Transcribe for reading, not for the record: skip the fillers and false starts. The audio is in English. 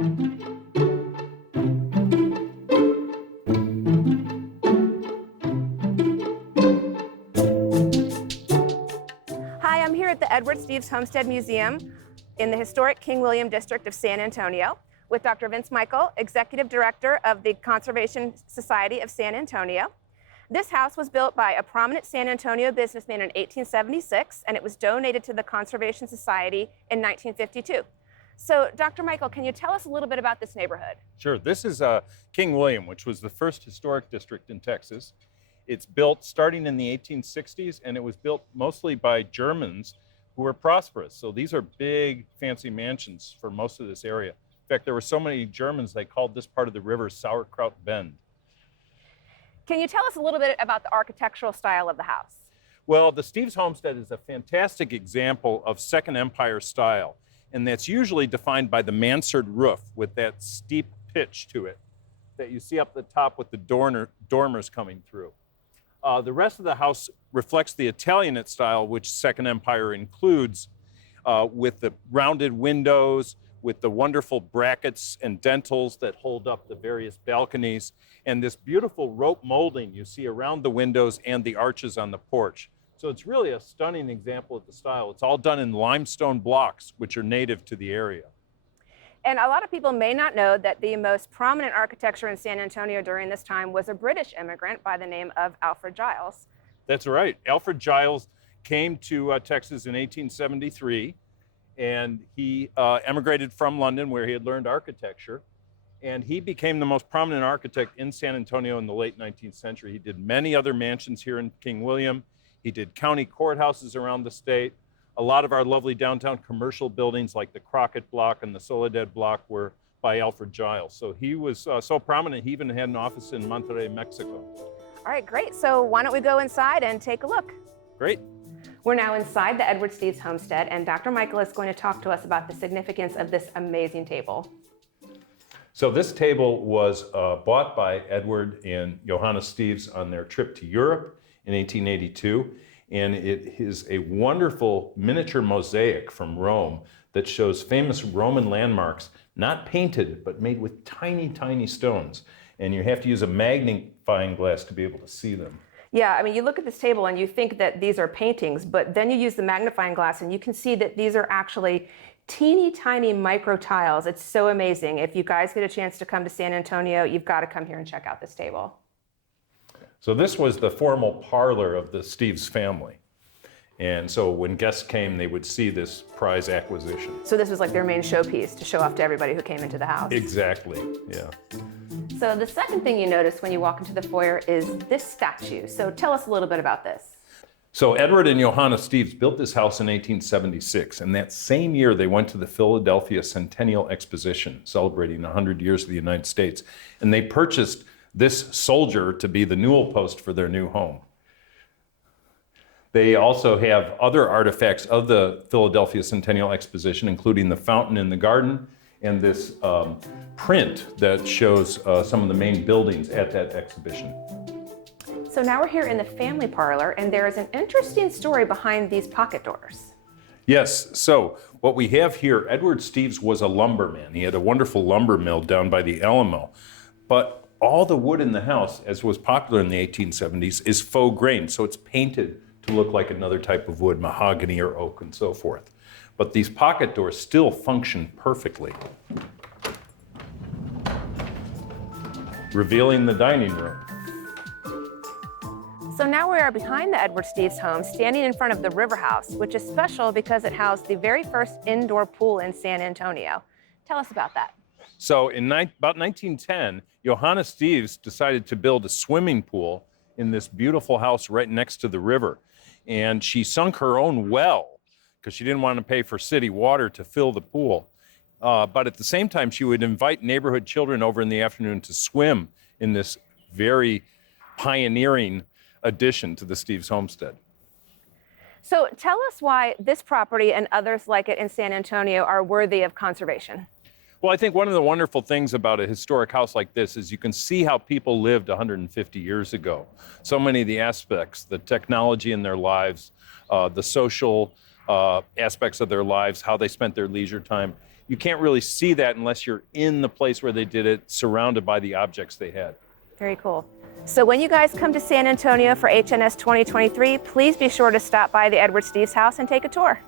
Hi, I'm here at the Edward Steeves Homestead Museum in the historic King William District of San Antonio with Dr. Vince Michael, Executive Director of the Conservation Society of San Antonio. This house was built by a prominent San Antonio businessman in 1876, and it was donated to the Conservation Society in 1952. So, Dr. Michael, can you tell us a little bit about this neighborhood? Sure. This is King William, which was the first historic district in Texas. It's built starting in the 1860s, and it was built mostly by Germans who were prosperous. So these are big, fancy mansions for most of this area. In fact, there were so many Germans, they called this part of the river Sauerkraut Bend. Can you tell us a little bit about the architectural style of the house? Well, the Steeves Homestead is a fantastic example of Second Empire style, and that's usually defined by the mansard roof with that steep pitch to it that you see up the top with the dormers coming through. The rest of the house reflects the Italianate style, which Second Empire includes, with the rounded windows, with the wonderful brackets and dentils that hold up the various balconies, and this beautiful rope molding you see around the windows and the arches on the porch. So it's really a stunning example of the style. It's all done in limestone blocks, which are native to the area. And a lot of people may not know that the most prominent architecture in San Antonio during this time was a British immigrant by the name of Alfred Giles. That's right. Alfred Giles came to Texas in 1873, and he emigrated from London, where he had learned architecture. And he became the most prominent architect in San Antonio in the late 19th century. He did many other mansions here in King William. He did county courthouses around the state. A lot of our lovely downtown commercial buildings like the Crockett Block and the Soledad Block were by Alfred Giles. So he was so prominent, he even had an office in Monterrey, Mexico. All right, great. So why don't we go inside and take a look? Great. We're now inside the Edward Steeves homestead, and Dr. Michael is going to talk to us about the significance of this amazing table. So this table was bought by Edward and Johanna Steeves on their trip to Europe in 1882. And it is a wonderful miniature mosaic from Rome that shows famous Roman landmarks, not painted, but made with tiny, tiny stones. And you have to use a magnifying glass to be able to see them. Yeah, I mean, you look at this table and you think that these are paintings, but then you use the magnifying glass and you can see that these are actually teeny tiny micro tiles. It's so amazing. If you guys get a chance to come to San Antonio, you've got to come here and check out this table. So this was the formal parlor of the Steeves family. And so when guests came, they would see this prize acquisition. So this was like their main showpiece to show off to everybody who came into the house. Exactly, yeah. So the second thing you notice when you walk into the foyer is this statue. So tell us a little bit about this. So Edward and Johanna Steeves built this house in 1876, and that same year they went to the Philadelphia Centennial Exposition, celebrating 100 years of the United States, and they purchased this soldier to be the newel post for their new home. They also have other artifacts of the Philadelphia Centennial Exposition, including the fountain in the garden and this print that shows some of the main buildings at that exhibition. So now we're here in the family parlor, and there is an interesting story behind these pocket doors. Yes, so what we have here, Edward Steeves was a lumberman. He had a wonderful lumber mill down by the Alamo, but all the wood in the house, as was popular in the 1870s, is faux grain, so it's painted to look like another type of wood, mahogany or oak and so forth. But these pocket doors still function perfectly. Revealing the dining room. So now we are behind the Edward Steeves home, standing in front of the River House, which is special because it housed the very first indoor pool in San Antonio. Tell us about that. So in about 1910, Johanna Steeves decided to build a swimming pool in this beautiful house right next to the river. And she sunk her own well because she didn't want to pay for city water to fill the pool. But at the same time, she would invite neighborhood children over in the afternoon to swim in this very pioneering addition to the Steeves homestead. So tell us why this property and others like it in San Antonio are worthy of conservation. Well, I think one of the wonderful things about a historic house like this is you can see how people lived 150 years ago. So many of the aspects, the technology in their lives, the social aspects of their lives, how they spent their leisure time. you can't really see that unless you're in the place where they did it, surrounded by the objects they had. Very cool. So when you guys come to San Antonio for HNS 2023, please be sure to stop by the Edward Steves house and take a tour.